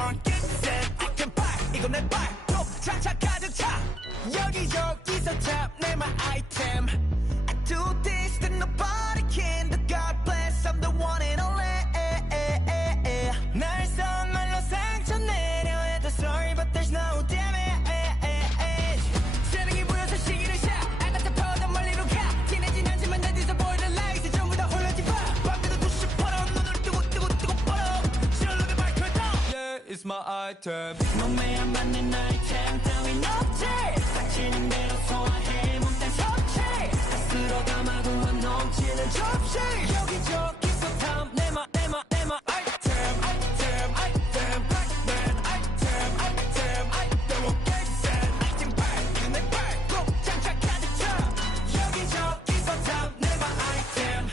Come on, get set. I can buy. 이거 내 발톱 차차 가득 차. 여기저기서 탐내 my item. I do this that nobody can. The God bless, I'm the one and only. 날 선물로 상처 내려 해도 sorry, but there's no damage. 세상이 모여서 시기를 샤. 안 답답하다 멀리로 가. 진해진 않지만 난 뒤서 보이는 lights 전부 다 홀려지 봐. 밤새도 90%. 눈을 뜨고 뻗어. 실로게 밝혀도 yeah, it's my item. 몸에 안 맞는 아이템 따윈 없지. 닥치는 대로 소화해 몸딴 섭취. 스스로 담아두면 넘치는 접시. 여기저기서 탐내 my item. Blackman item. won't get set. item back. 이건 내 발톱 장착 가득 차. 여기저기서 탐내 my item.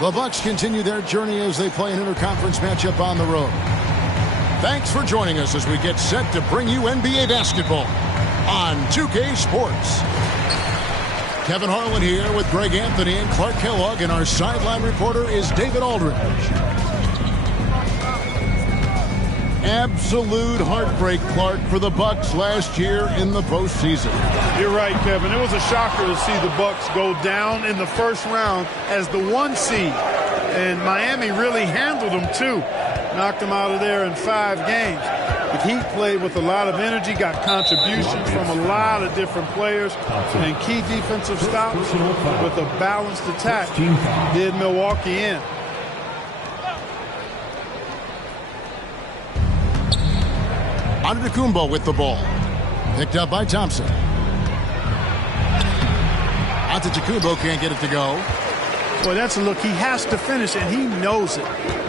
The Bucks continue their journey as they play an interconference matchup on the road. Thanks for joining us as we get set to bring you NBA basketball on 2K Sports. Kevin Harlan here with Greg Anthony and Clark Kellogg, and our sideline reporter is David Aldridge. Absolute heartbreak, Clark, for the Bucks last year in the postseason. You're right, Kevin. It was a shocker to see the Bucks go down in the first round as the 1 seed. And Miami really handled them, too. Knocked them out of there in 5 games. The Heat played with a lot of energy, got contributions from a lot of different players, and key defensive stops with a balanced attack did Milwaukee in. Antetokounmpo with the ball. Picked up by Thompson. Antetokounmpo can't get it to go. Well, that's a look. He has to finish, and he knows it.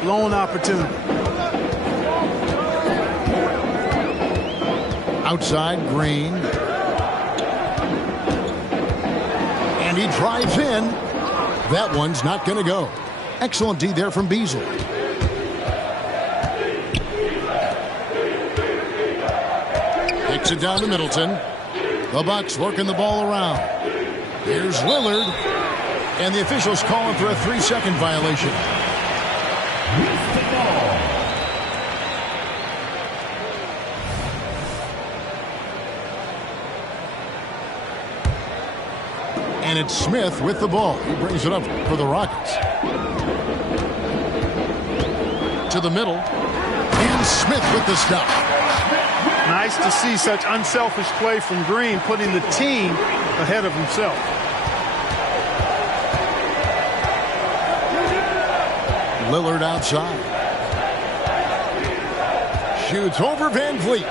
Lone opportunity. Outside, Green. And he drives in. That one's not going to go. Excellent D there from Beasley. Kicks it down to Middleton. The Bucks working the ball around. Here's Lillard. And the officials calling for a 3-second violation. And it's Smith with the ball. He brings it up for the Rockets. To the middle. And Smith with the stop. Nice to see such unselfish play from Green, putting the team ahead of himself. Lillard outside. Shoots over Van Vliet.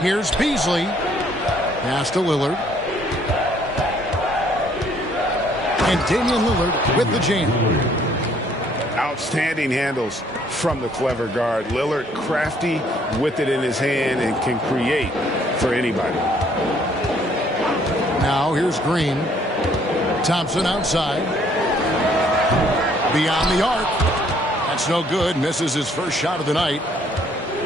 Here's Beasley. Pass to Lillard. And Damian Lillard with the jam. Outstanding handles from the clever guard. Lillard crafty with it in his hand and can create for anybody. Now here's Green. Thompson outside. Beyond the arc. That's no good. Misses his first shot of the night.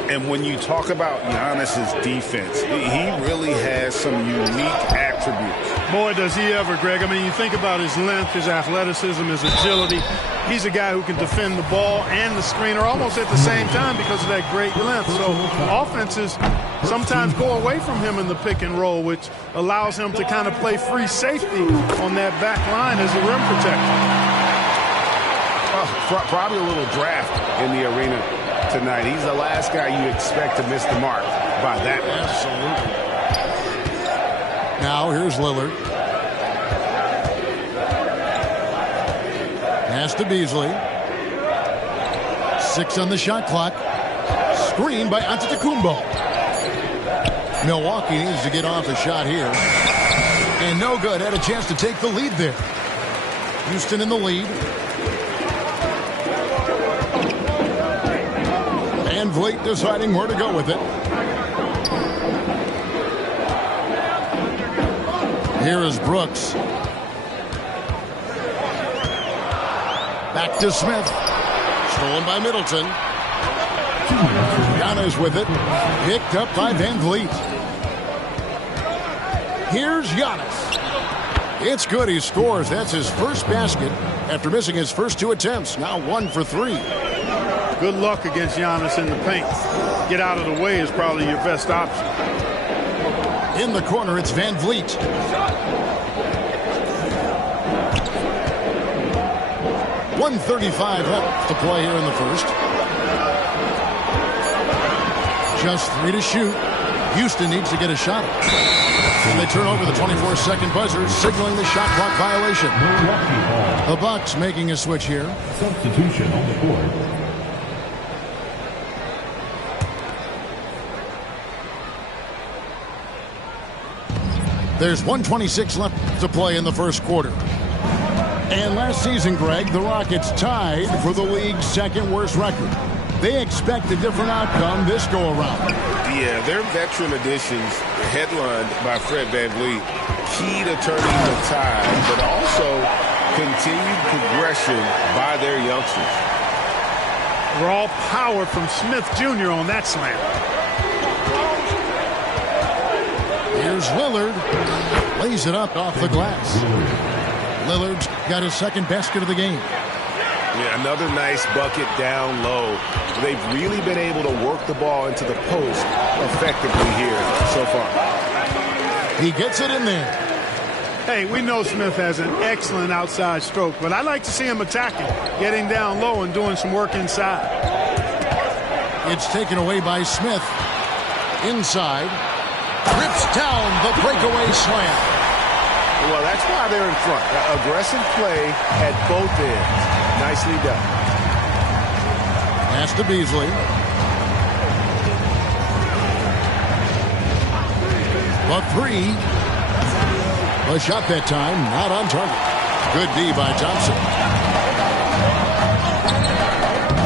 And when you talk about Giannis's defense, he really has some unique attributes. Boy, does he ever, Greg. I mean, you think about his length, his athleticism, his agility. He's a guy who can defend the ball and the screener almost at the same time because of that great length. So offenses sometimes go away from him in the pick and roll, which allows him to kind of play free safety on that back line as a rim protector. Probably a little draft in the arena tonight. He's the last guy you expect to miss the mark by that much. Absolutely. Now here's Lillard. Pass to Beasley. 6 on the shot clock. Screen by Antetokounmpo. Milwaukee needs to get off a shot here. And no good. Had a chance to take the lead there. Houston in the lead. Van Vliet deciding where to go with it. Here is Brooks. Back to Smith. Stolen by Middleton. Giannis with it. Picked up by Van Vliet. Here's Giannis. It's good. He scores. That's his first basket after missing his first 2 attempts. Now 1 for 3. Good luck against Giannis in the paint. Get out of the way is probably your best option. In the corner, it's Van Vliet. .135 left to play here in the first. Just 3 to shoot. Houston needs to get a shot. And they turn over the 24-second buzzer, signaling the shot clock violation. The Bucks making a switch here. Substitution on the court. There's 1:26 left to play in the first quarter. And last season, Greg, the Rockets tied for the league's second worst record. They expect a different outcome this go-around. Yeah, their veteran additions, headlined by Fred VanVleet, key to turning the tide, but also continued progression by their youngsters. Raw power from Smith Jr. on that slam. Here's Lillard. Lays it up off the glass. Lillard's got his second basket of the game. Yeah, another nice bucket down low. They've really been able to work the ball into the post effectively here so far. He gets it in there. Hey, we know Smith has an excellent outside stroke, but I like to see him attacking, getting down low and doing some work inside. It's taken away by Smith. Inside. Rips down the breakaway slam. Well, that's why they're in front. Aggressive play at both ends. Nicely done. Pass to Beasley. The 3. A shot that time, not on target. Good D by Thompson.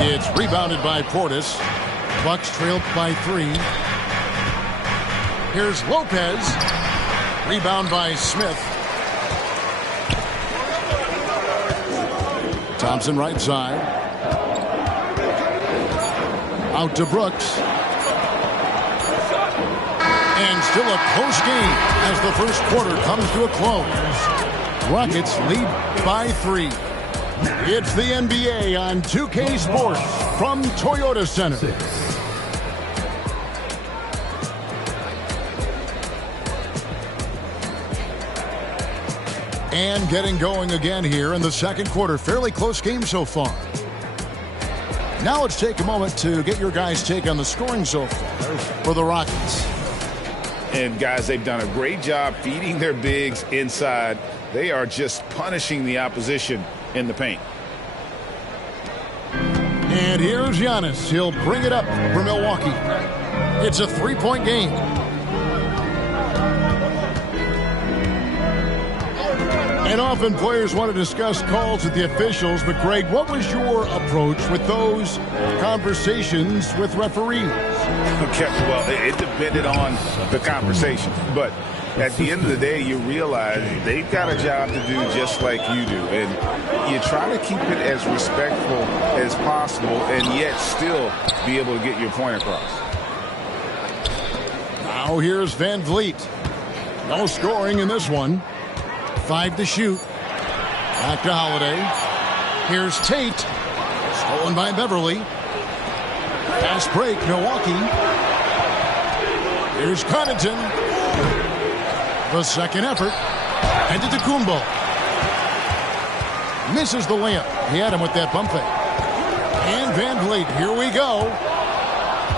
It's rebounded by Portis. Bucks trailed by 3. Here's Lopez. Rebound by Smith. Thompson right side. Out to Brooks. And still a close game as the first quarter comes to a close. Rockets lead by 3. It's the NBA on 2K Sports from Toyota Center. And getting going again here in the second quarter. Fairly close game so far. Now let's take a moment to get your guys' take on the scoring so far for the Rockets. And guys, they've done a great job feeding their bigs inside. They are just punishing the opposition in the paint. And here's Giannis. He'll bring it up for Milwaukee. It's a 3-point game. And often players want to discuss calls with the officials, but Greg, what was your approach with those conversations with referees? Okay, well, it depended on the conversation, but at the end of the day, you realize they've got a job to do just like you do, and you try to keep it as respectful as possible and yet still be able to get your point across. Now here's Van Vliet. No scoring in this one. 5 to shoot. Back to Holiday. Here's Tate. Stolen by Beverly. Fast break, Milwaukee. Here's Connaughton. The second effort. And to Antetokounmpo. Misses the layup. He had him with that bump fake. And Van Vliet, here we go.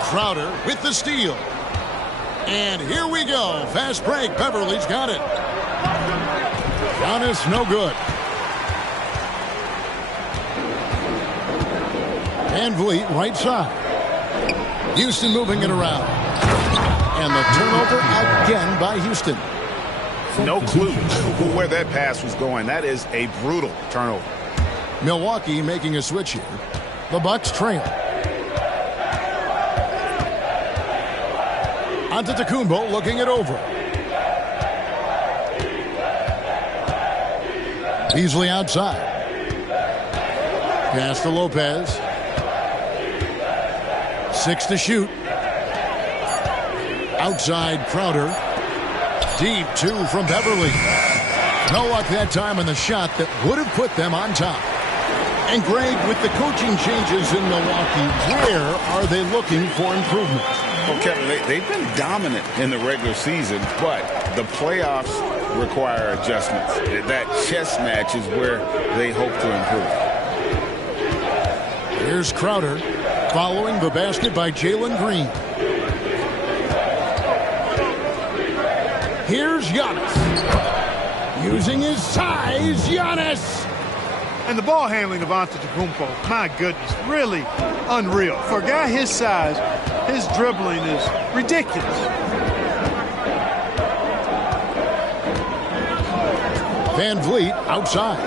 Crowder with the steal. And here we go. Fast break. Beverly's got it. Giannis, no good. Van Vliet, right side. Houston moving it around. And the turnover again by Houston. No clue where that pass was going. That is a brutal turnover. Milwaukee making a switch here. The Bucks trail. Antetokounmpo looking it over. Beasley outside. Pass to Lopez. 6 to shoot. Outside Crowder. Deep 2 from Beverly. No luck that time on the shot that would have put them on top. And Greg, with the coaching changes in Milwaukee, where are they looking for improvement? Well, Kevin, they've been dominant in the regular season, but the playoffs require adjustments. That chess match is where they hope to improve. Here's Crowder following the basket by Jalen Green. Here's Giannis. Using his size, Giannis. And the ball handling of Antetokounmpo, my goodness, really unreal. For a guy his size, his dribbling is ridiculous. Van Vliet outside.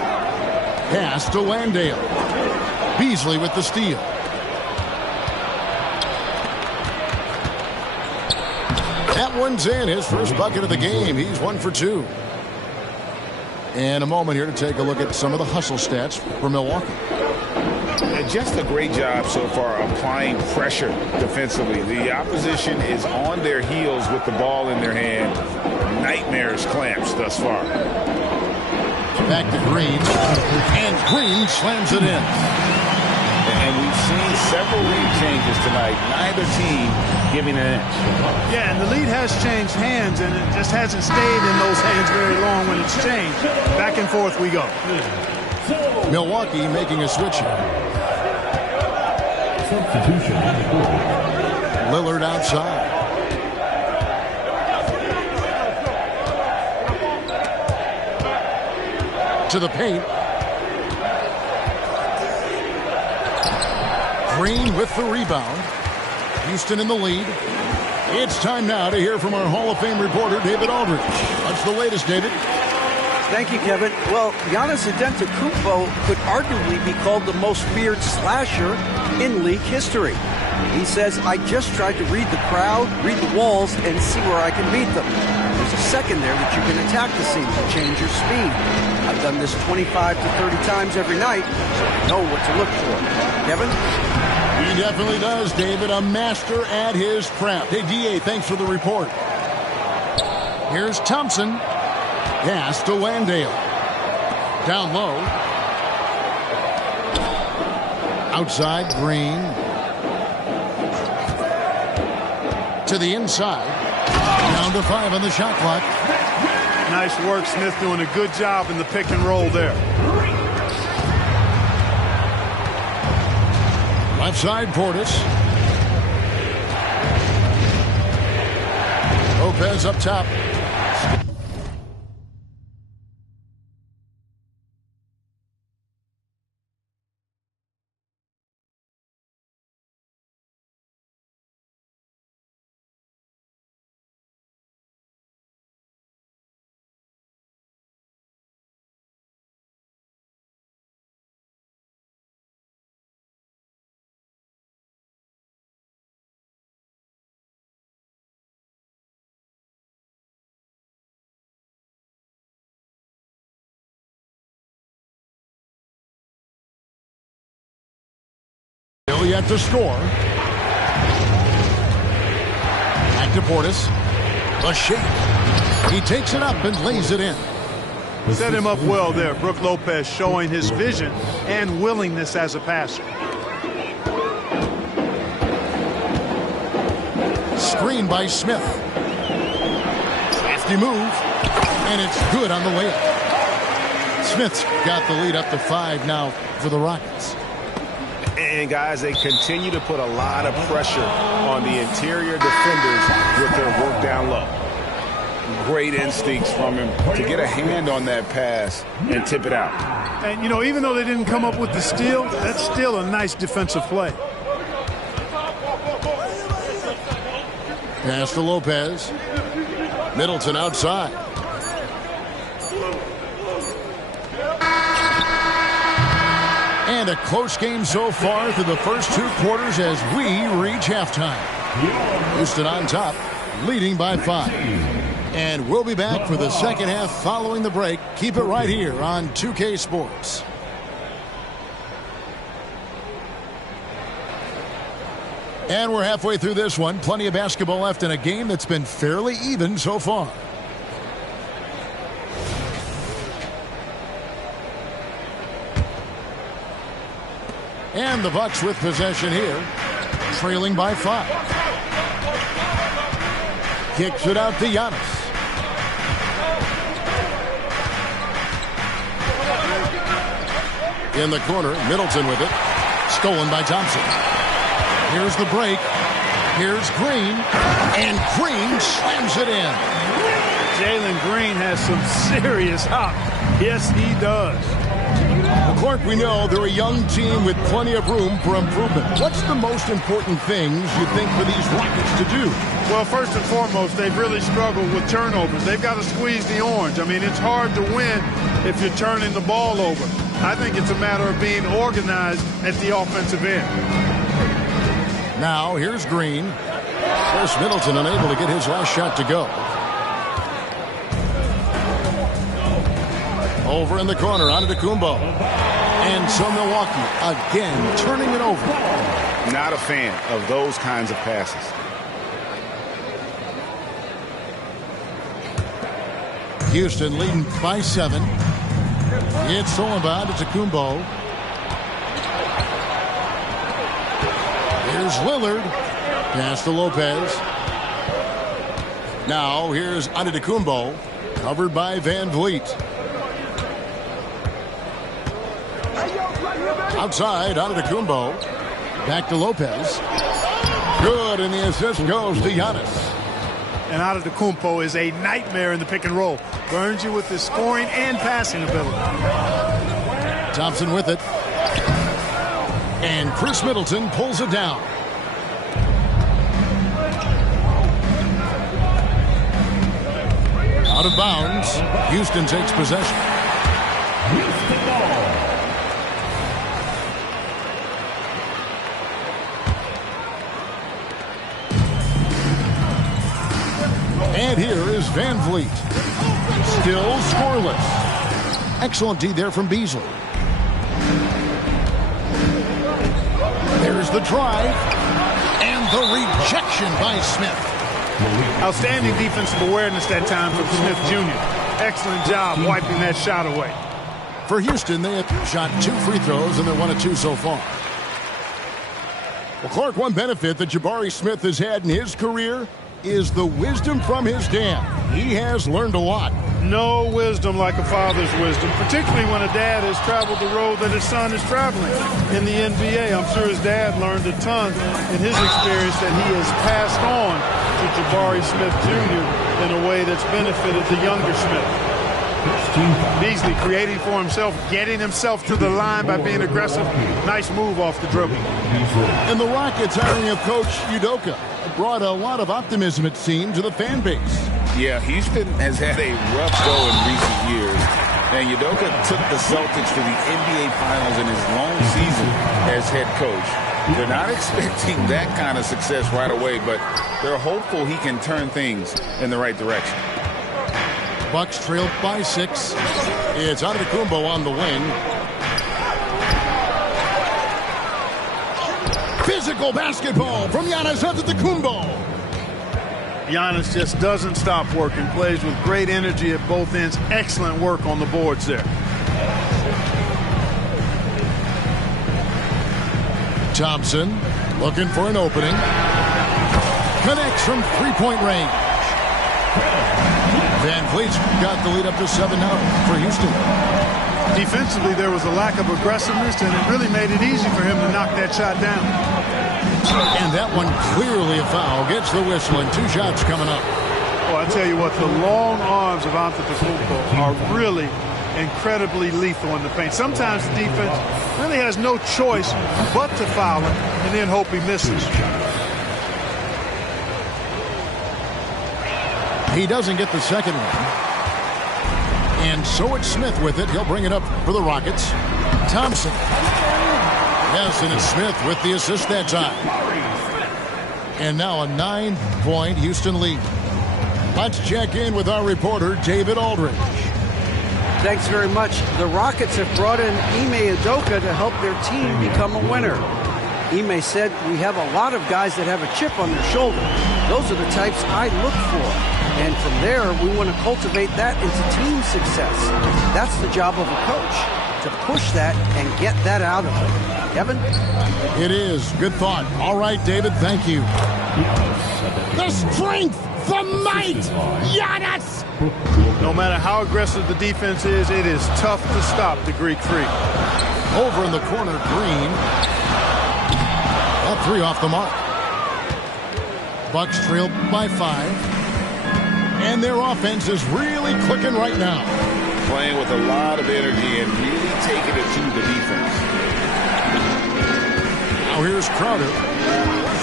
Pass to Landale. Beasley with the steal. That one's in. His first bucket of the game. He's 1 for 2. And a moment here to take a look at some of the hustle stats for Milwaukee. Just a great job so far applying pressure defensively. The opposition is on their heels with the ball in their hand. Nightmares clamps thus far. Back to Green. And Green slams it in. And we've seen several lead changes tonight. Neither team giving an inch. Yeah, and the lead has changed hands, and it just hasn't stayed in those hands very long when it's changed. Back and forth we go. Milwaukee making a switch here. Substitution on the court. Lillard outside. To the paint. Green with the rebound. Houston in the lead. It's time now to hear from our Hall of Fame reporter, David Aldridge. What's the latest, David? Thank you, Kevin. Well, Giannis Antetokounmpo could arguably be called the most feared slasher in league history. He says, I just tried to read the crowd, read the walls, and see where I can beat them. There's a second there that you can attack the seam to change your speed. I've done this 25 to 30 times every night, so I know what to look for. Kevin? He definitely does, David. A master at his craft. Hey, D.A., thanks for the report. Here's Thompson. Pass to Landale. Down low. Outside, Green. To the inside. Down to 5 on the shot clock. Nice work, Smith doing a good job in the pick and roll there. Left side, Portis. Lopez up top. Still yet to score. Back to Portis. The shake. He takes it up and lays it in. Set him up well there. Brook Lopez showing his vision and willingness as a passer. Screen by Smith. Lefty move. And it's good on the layup. Smith's got the lead up to 5 now for the Rockets. And, guys, they continue to put a lot of pressure on the interior defenders with their work down low. Great instincts from him to get a hand on that pass and tip it out. And, you know, even though they didn't come up with the steal, that's still a nice defensive play. Pass to Lopez. Middleton outside. And a close game so far through the first 2 quarters as we reach halftime. Houston on top, leading by 5. And we'll be back for the second half following the break. Keep it right here on 2K Sports. And we're halfway through this one. Plenty of basketball left in a game that's been fairly even so far. And the Bucks with possession here, trailing by 5. Kicks it out to Giannis. In the corner, Middleton with it. Stolen by Thompson. Here's the break. Here's Green. And Green slams it in. Jalen Green has some serious hop. Yes, he does. Well, Clark, we know they're a young team with plenty of room for improvement. What's the most important things you think for these Rockets to do? Well, first and foremost, they've really struggled with turnovers. They've got to squeeze the orange. I mean, it's hard to win if you're turning the ball over. I think it's a matter of being organized at the offensive end. Now, here's Green. Chris Middleton unable to get his last shot to go. Over in the corner, Antetokounmpo. And so Milwaukee again turning it over. Not a fan of those kinds of passes. Houston leading by 7. It's stolen by Antetokounmpo. Here's Lillard. Pass to Lopez. Now here's Antetokounmpo. Covered by Van Vliet. Outside, Antetokounmpo. Back to Lopez. Good, and the assist goes to Giannis. And Antetokounmpo is a nightmare in the pick and roll. Burns you with his scoring and passing ability. Thompson with it. And Chris Middleton pulls it down. Out of bounds. Houston takes possession. And here is Van Vliet. Still scoreless. Excellent D there from Beasley. There's the drive. And the rejection by Smith. Outstanding defensive awareness that time from Smith Jr. Excellent job wiping that shot away. For Houston, they have shot 2 free throws, and they're 1 of 2 so far. Well, Clark, one benefit that Jabari Smith has had in his career is the wisdom from his dad. He has learned a lot. No wisdom like a father's wisdom, particularly when a dad has traveled the road that his son is traveling in the NBA. I'm sure his dad learned a ton in his experience that he has passed on to Jabari Smith Jr. in a way that's benefited the younger Smith. Beasley creating for himself, getting himself to the line by being aggressive. Nice move off the dribble. And the Rockets hiring of Coach Udoka brought a lot of optimism, it seemed, to the fan base. Yeah, Houston has had a rough go in recent years. And Udoka took the Celtics to the NBA Finals in his long season as head coach. They're not expecting that kind of success right away, but they're hopeful he can turn things in the right direction. Bucks trailed by 6. It's Antetokounmpo on the wing. Physical basketball from Giannis Antetokounmpo. Giannis just doesn't stop working, plays with great energy at both ends. Excellent work on the boards there. Thompson looking for an opening. Connects from three-point range. Van Vliet's got the lead up to 7 now for Houston. Defensively, there was a lack of aggressiveness, and it really made it easy for him to knock that shot down. And that one clearly a foul. Gets the whistle, and 2 shots coming up. Well, I tell you what, the long arms of Antetokounmpo are really incredibly lethal in the paint. Sometimes the defense really has no choice but to foul him and then hope he misses. He doesn't get the second one. And so it's Smith with it. He'll bring it up for the Rockets. Thompson. Yes, and it's Smith with the assist that time. And now a 9-point Houston lead. Let's check in with our reporter, David Aldridge. Thanks very much. The Rockets have brought in Ime Udoka to help their team become a winner. Ime said, "We have a lot of guys that have a chip on their shoulder. Those are the types I look for. And from there, we want to cultivate that into team success. That's the job of a coach, to push that and get that out of them." Kevin? It is. Good thought. All right, David, thank you. The strength, the might, Jadens! No matter how aggressive the defense is, it is tough to stop the Greek Freak. Over in the corner, Green. That three off the mark. Bucks trailed by 5. And their offense is really clicking right now. Playing with a lot of energy and really taking it to the defense. Now here's Crowder.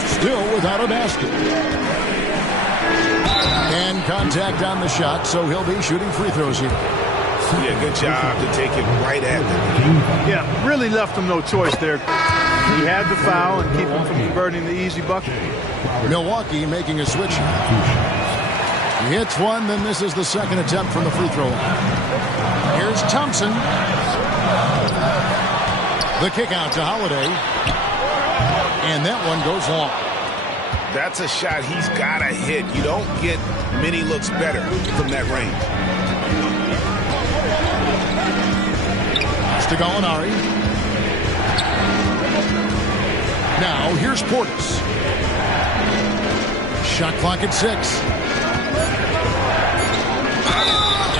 Still without a basket. And contact on the shot, so he'll be shooting free throws here. Yeah, good job to take it right at them. Yeah, really left him no choice there. He had the foul and keep him from converting the easy bucket. Milwaukee making a switch. He hits one, then this is the second attempt from the free throw line. Here's Thompson. The kick out to Holiday. And that one goes long. That's a shot he's got to hit. You don't get many looks better from that range. To Gallinari. Now here's Portis. Shot clock at 6.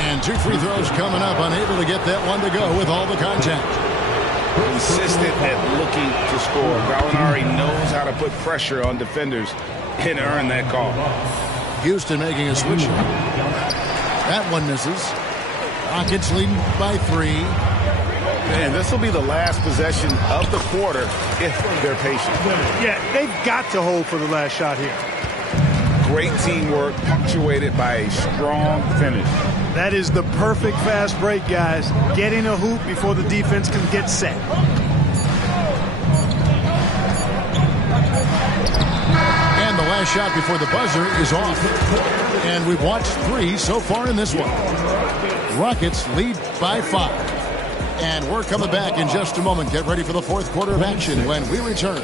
And 2 free throws coming up. Unable to get that one to go with all the contact. Consistent at looking to score. Gallinari knows how to put pressure on defenders and earn that call. Houston making a switch. That one misses. Rockets leading by 3. And this will be the last possession of the quarter if they're patient. Yeah, they've got to hold for the last shot here. Great teamwork punctuated by a strong finish. That is the perfect fast break, guys. Getting a hoop before the defense can get set. And the last shot before the buzzer is off. And we've watched 3 so far in this one. Rockets lead by 5. And we're coming back in just a moment. Get ready for the fourth quarter of action when we return.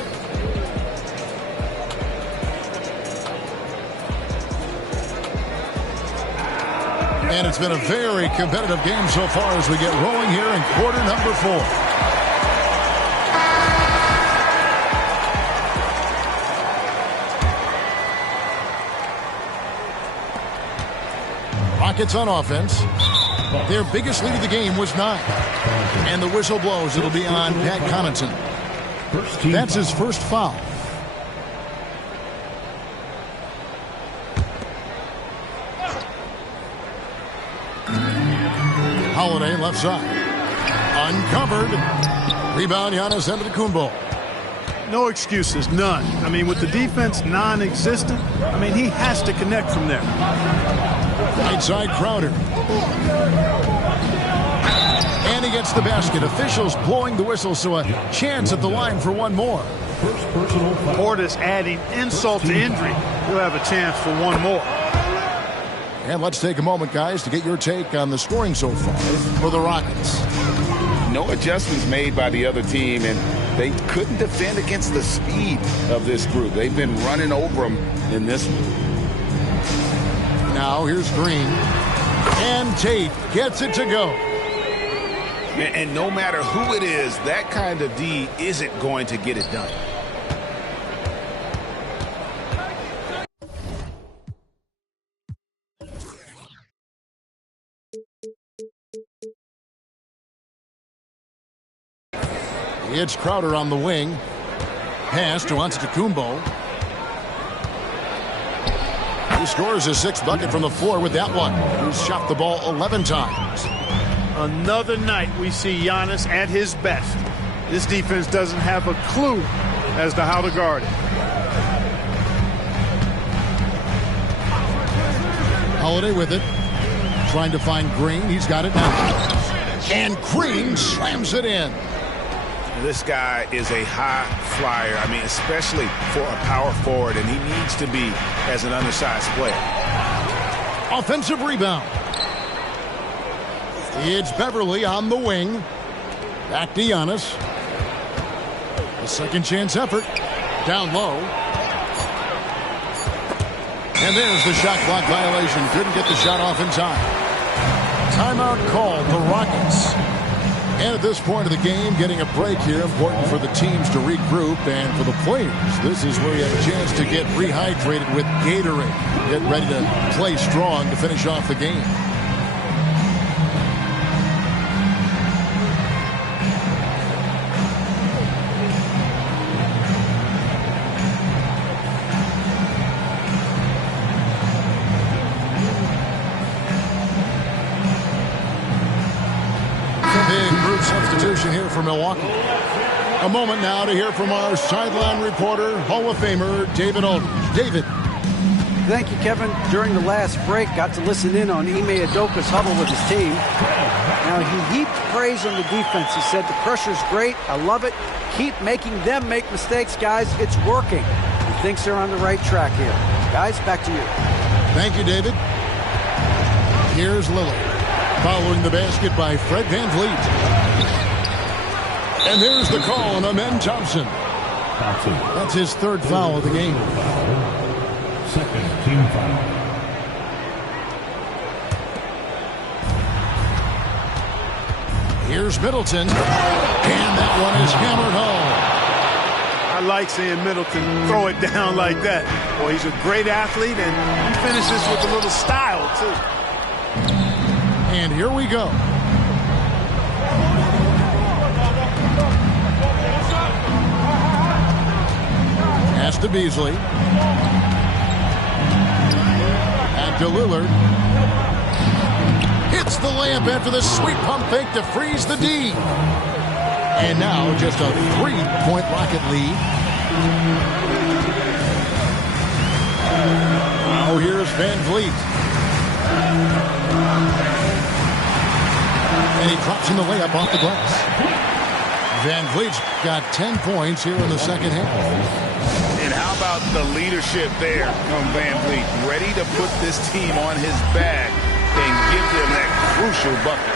And it's been a very competitive game so far as we get rolling here in quarter number 4. Rockets on offense. Their biggest lead of the game was 9. And the whistle blows. It'll be on Pat Connaughton. That's his first foul. Holiday left side. Uncovered. Rebound, Giannis Antetokounmpo. No excuses, none. I mean, with the defense non-existent, I mean, he has to connect from there. Right side, Crowder. And he gets the basket. Officials blowing the whistle, so a chance at the line for one more. Portis adding insult to injury. He'll have a chance for one more. And let's take a moment, guys, to get your take on the scoring so far for the Rockets. No adjustments made by the other team, and they couldn't defend against the speed of this group. They've been running over them in this one. Now here's Green. And Tate gets it to go. And no matter who it is, that kind of D isn't going to get it done. It's Crowder on the wing. Pass to Antetokounmpo. He scores his 6th bucket from the floor with that one. He's shot the ball 11 times. Another night we see Giannis at his best. This defense doesn't have a clue as to how to guard it. Holiday with it. Trying to find Green. He's got it now. And Green slams it in. This guy is a high flyer. I mean, especially for a power forward, and he needs to be as an undersized player. Offensive rebound. It's Beverly on the wing. Back to Giannis. A second chance effort. Down low. And there's the shot clock violation. Couldn't get the shot off in time. Timeout called the Rockets. And at this point of the game, getting a break here, important for the teams to regroup, and for the players, this is where you have a chance to get rehydrated with Gatorade. Get ready to play strong to finish off the game. Substitution here for Milwaukee. A moment now to hear from our sideline reporter, Hall of Famer David Aldridge. David. Thank you, Kevin. During the last break, got to listen in on Ime Udoka's huddle with his team. Now, he heaped praise on the defense. He said, the pressure's great. I love it. Keep making them make mistakes, guys. It's working. He thinks they're on the right track here. Guys, back to you. Thank you, David. Here's Lillard. Following the basket by Fred VanVleet. And there's the call on Amen Thompson. That's his third foul of the game. Second team foul. Here's Middleton. And that one is hammered home. I like seeing Middleton throw it down like that. Boy, he's a great athlete, and he finishes with a little style, too. And here we go. Pass to Beasley. Back to Lillard. Hits the layup after the sweet pump fake to freeze the D. And now just a 3-point Rocket lead. Now here's VanVleet. And he drops in the layup off the glass. VanVleet's got 10 points here in the second half. And how about the leadership there from VanVleet? Ready to put this team on his back and give them that crucial bucket.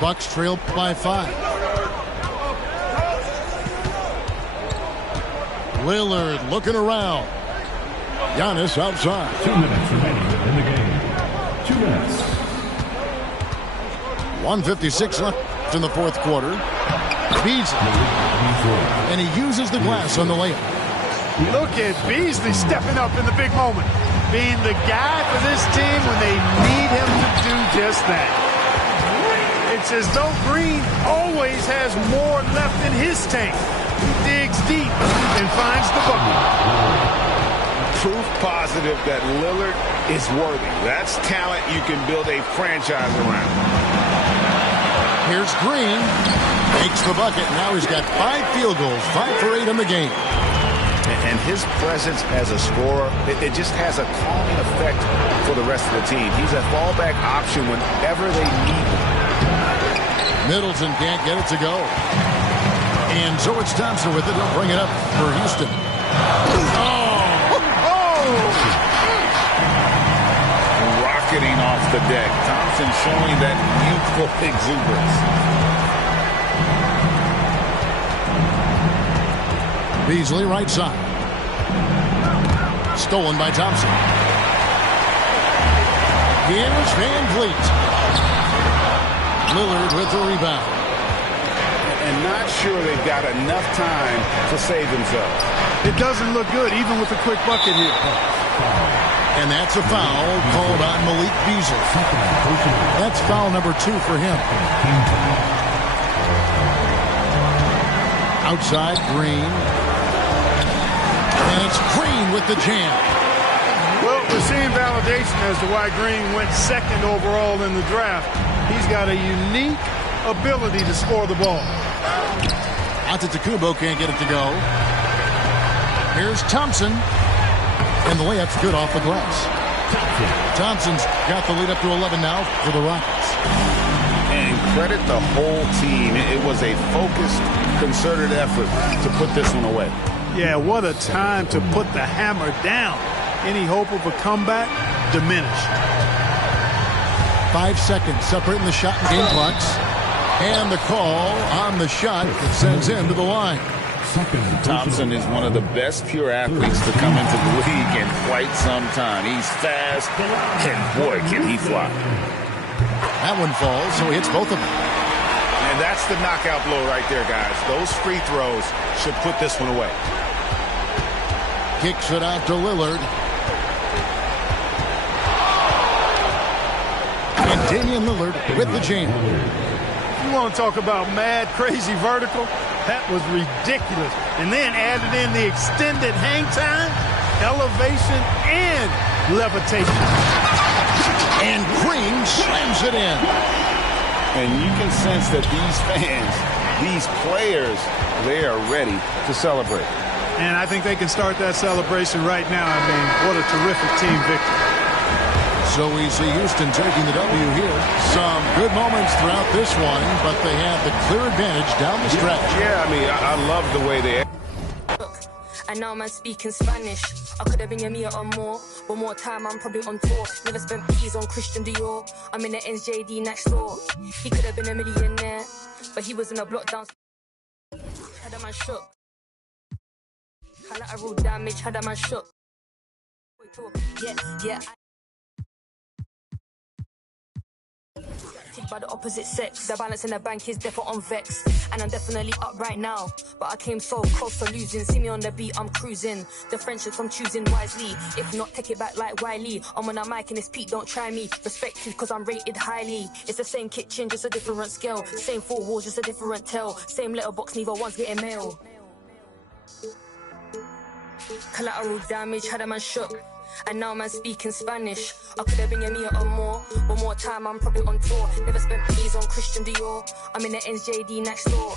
Bucks trail by 5. Lillard looking around. Giannis outside. 2 minutes remaining in the game. 2 minutes. 1:56 left in the fourth quarter. Beasley. And he uses the glass on the layup. Look at Beasley stepping up in the big moment. Being the guy for this team when they need him to do just that. It's as though Green always has more left in his tank. He digs deep and finds the bucket. Proof positive that Lillard is worthy. That's talent you can build a franchise around. Here's Green. Makes the bucket. Now he's got 5 field goals. 5 for 8 in the game. And his presence as a scorer, it just has a calming effect for the rest of the team. He's a fallback option whenever they need him. Middleton can't get it to go. And so it's Thompson with it. He'll bring it up for Houston. Rocketing off the deck. Thompson showing that youthful exuberance. Beasley right side. Stolen by Thompson. Here's VanVleet. Lillard with the rebound. And not sure they've got enough time to save themselves. It doesn't look good, even with a quick bucket here. And that's a foul called on Malik Beasley. That's foul number 2 for him. Outside, Green. And it's Green with the jam. Well, we're seeing validation as to why Green went second overall in the draft. He's got a unique ability to score the ball. Antetokounmpo can't get it to go. Here's Thompson. And the layup's good off the glass. Thompson's got the lead up to 11 now for the Rockets. And credit the whole team. It was a focused, concerted effort to put this one away. Yeah, what a time to put the hammer down. Any hope of a comeback diminished. 5 seconds separating the shot and game clocks. And the call on the shot that sends him to the line. Thompson is one of the best pure athletes to come into the league in quite some time. He's fast, and boy, can he fly. That one falls, so he hits both of them. And that's the knockout blow right there, guys. Those free throws should put this one away. Kicks it out to Lillard. And Damian Lillard with the jam. You want to talk about mad, crazy vertical? That was ridiculous. And then added in the extended hang time, elevation, and levitation. And Green slams it in. And you can sense that these fans, these players, they are ready to celebrate. And I think they can start that celebration right now. I mean, what a terrific team victory. So we see Houston taking the W here. Some good moments throughout this one, but they have the clear advantage down the stretch. Yeah, I mean, I love the way they... And now I'm speaking Spanish. I could have been a meter or more, but more time I'm probably on tour. Never spent peas on Christian Dior. I'm in the NJD next door. He could have been a millionaire, but he was in a block down. Had a man shook. Collateral damage, had a man shook. Yeah. By the opposite sex, the balance in the bank is definitely on vex, and I'm definitely up right now. But I came so close to losing. See me on the beat, I'm cruising. The friendships I'm choosing wisely. If not, take it back like Wiley. I'm on a mic and it's Pete, don't try me. Respected cause I'm rated highly. It's the same kitchen, just a different scale. Same four walls, just a different tell. Same letterbox, neither one's getting mail. Collateral damage, had a man shook. And now man speaking Spanish. I could have been a meter or more, but more time I'm probably on tour. Never spent peas on Christian Dior. I'm in the NJD next door.